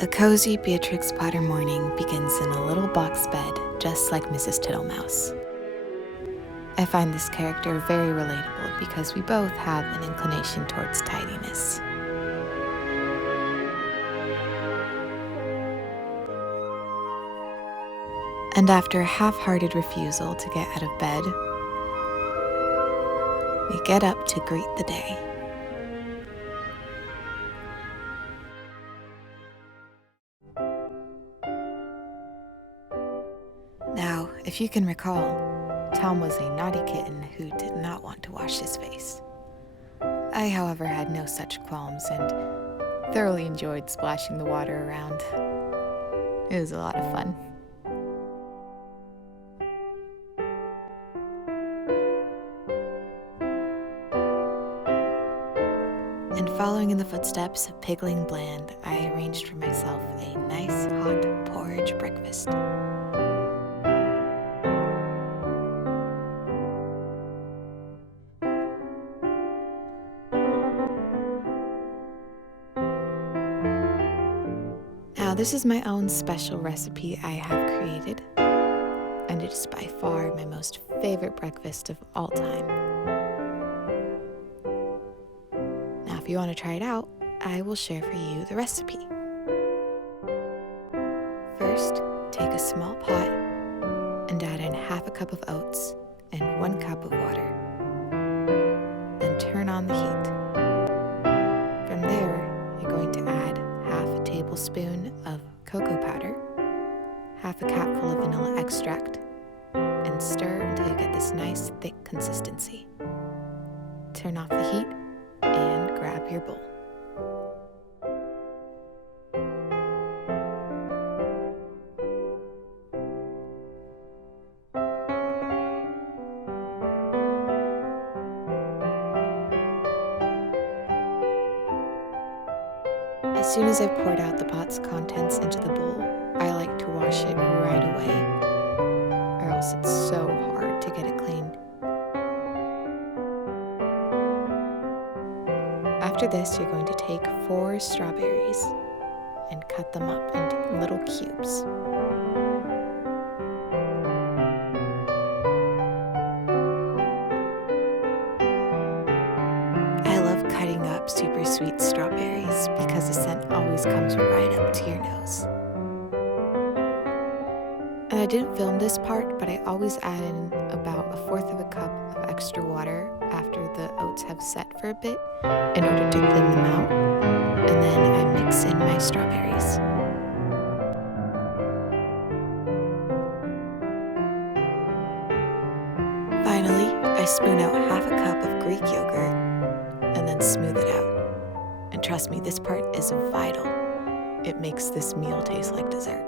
A cozy Beatrix Potter morning begins in a little box bed, just like Mrs. Tittlemouse. I find this character very relatable because we both have an inclination towards tidiness. And after a half-hearted refusal to get out of bed, we get up to greet the day. Now, if you can recall, Tom was a naughty kitten who did not want to wash his face. I, however, had no such qualms and thoroughly enjoyed splashing the water around. It was a lot of fun. And following in the footsteps of Pigling Bland, I arranged for myself a nice hot porridge breakfast. Now, this is my own special recipe I have created, and it is by far my most favorite breakfast of all time. Now, if you want to try it out, I will share for you the recipe. First, take a small pot and add in half a cup of oats and 1 cup of water. Then turn on the heat. From there, you're going to add half a tablespoon of cocoa powder, half a cupful of vanilla extract, and stir until you get this nice thick consistency. Turn off the heat and grab your bowl. As soon as I've poured out the pot's contents into the bowl, I like to wash it right away, or else it's so hard to get it clean. After this, you're going to take 4 strawberries and cut them up into little cubes. I love cutting up super sweet strawberries because the scent always comes right up to your nose. And I didn't film this part, but I always add in about 1/4 of a cup of extra water after the oats have set for a bit in order to thin them out, and then I mix in my strawberries. Finally, I spoon out half a cup of Greek yogurt and then smooth it out. And trust me, this part is vital. It makes this meal taste like dessert.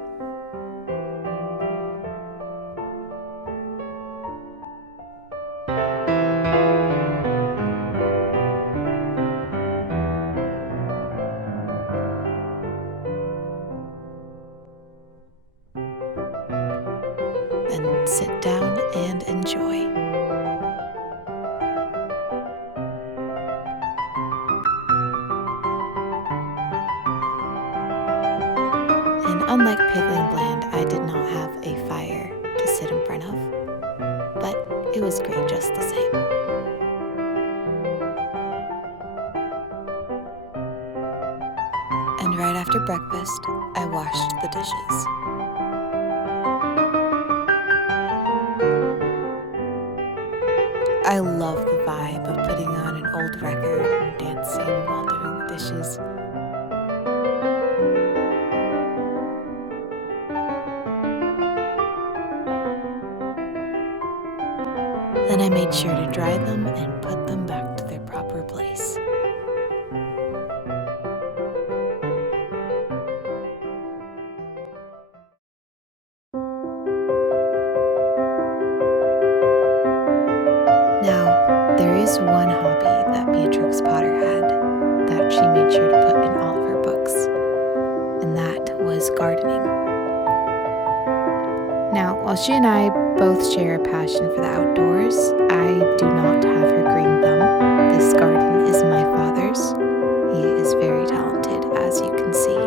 Then sit down and enjoy. And unlike Pigling Bland, I did not have a fire to sit in front of, but it was great just the same. And right after breakfast, I washed the dishes. I love the vibe of putting on an old record and dancing while doing the dishes. Then I made sure to dry them and put them back to their proper place. Now, there is one hobby that Beatrix Potter had that she made sure to put in all of her books, and that was gardening. Now, while she and I both share a passion for the outdoors, I do not have her green thumb. This garden is my father's. He is very talented, as you can see.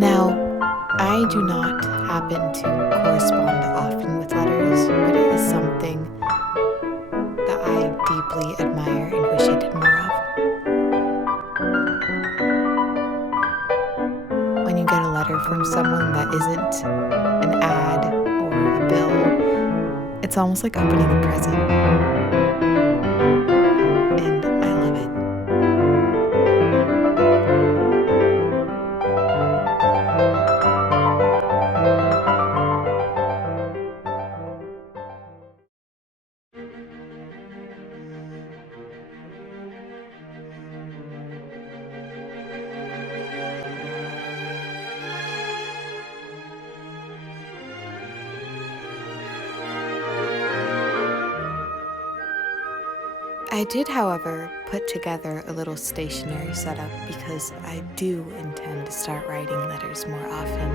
Now, I do not happen to correspond often with letters, but it is something that I deeply admire and wish I did more of. When you get a letter from someone that isn't an ad or a bill, it's almost like opening a present. And I love it. I did, however, put together a little stationery setup because I do intend to start writing letters more often.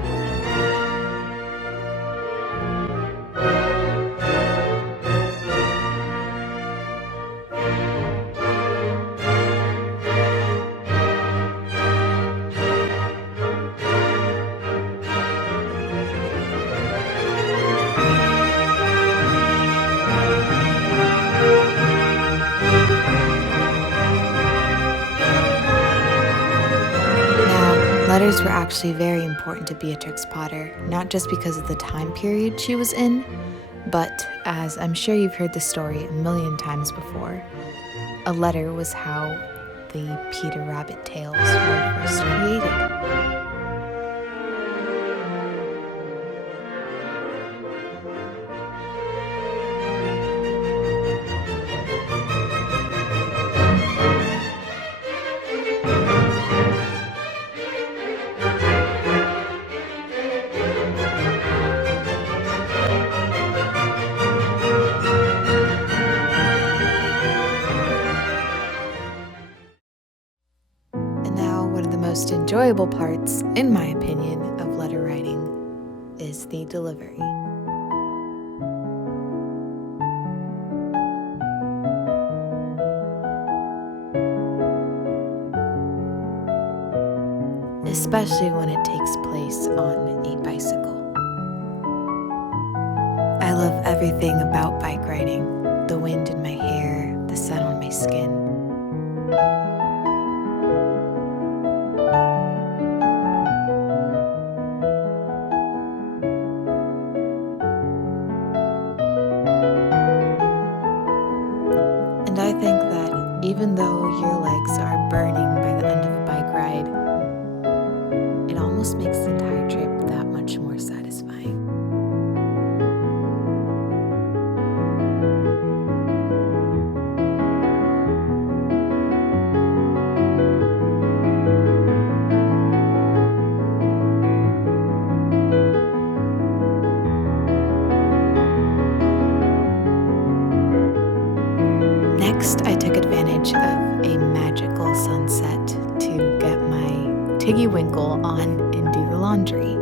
Letters were actually very important to Beatrix Potter, not just because of the time period she was in, but as I'm sure you've heard the story a million times before, a letter was how the Peter Rabbit tales were first created. Most enjoyable parts, in my opinion, of letter writing is the delivery. Especially when it takes place on a bicycle. I love everything about bike riding, the wind in my hair, the sun on my skin. And I think that even though your legs are burning by the end of a bike ride, it almost makes the entire trip that much more satisfying. Next, I took advantage of a magical sunset to get my Tiggy Winkle on and do the laundry.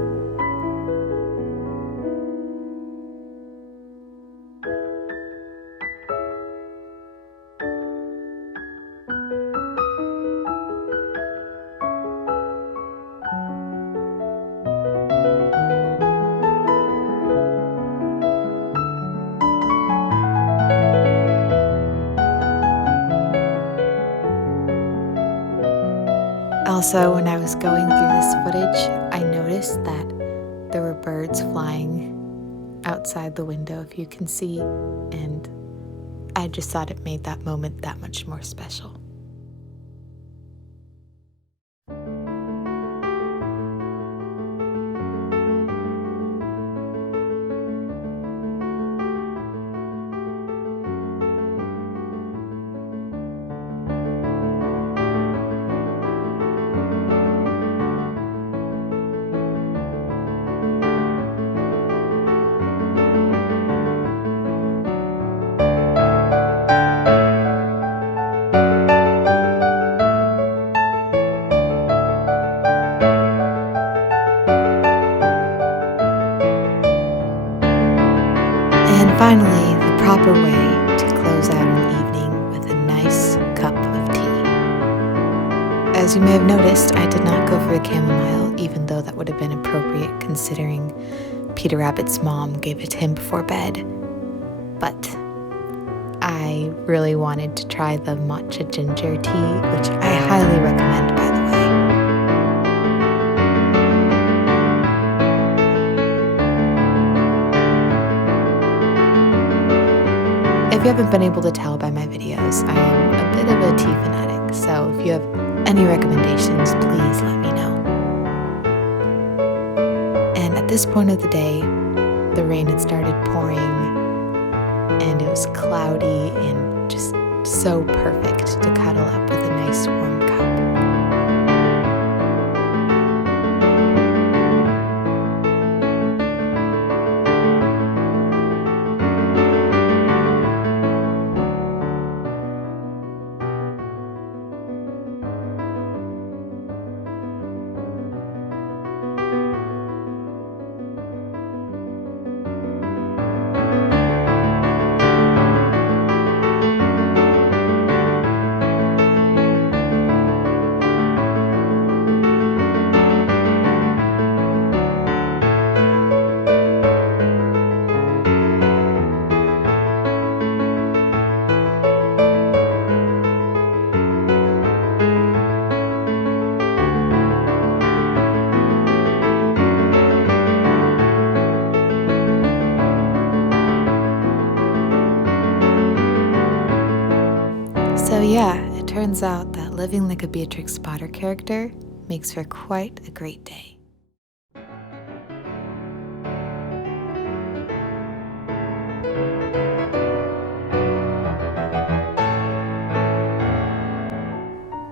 Also, when I was going through this footage, I noticed that there were birds flying outside the window, if you can see, and I just thought it made that moment that much more special. And finally, the proper way to close out an evening with a nice cup of tea. As you may have noticed, I did not go for the chamomile, even though that would have been appropriate considering Peter Rabbit's mom gave it to him before bed. But I really wanted to try the matcha ginger tea, which I highly recommend, by the way. If you haven't been able to tell by my videos, I am a bit of a tea fanatic, so if you have any recommendations, please let me know. And at this point of the day, the rain had started pouring, and it was cloudy and just so perfect to cuddle up with a nice warm cup. So yeah, it turns out that living like a Beatrix Potter character makes for quite a great day.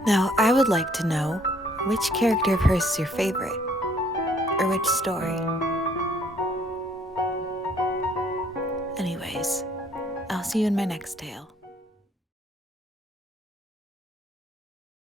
Now, I would like to know which character of hers is your favorite, or which story. Anyways, I'll see you in my next tale.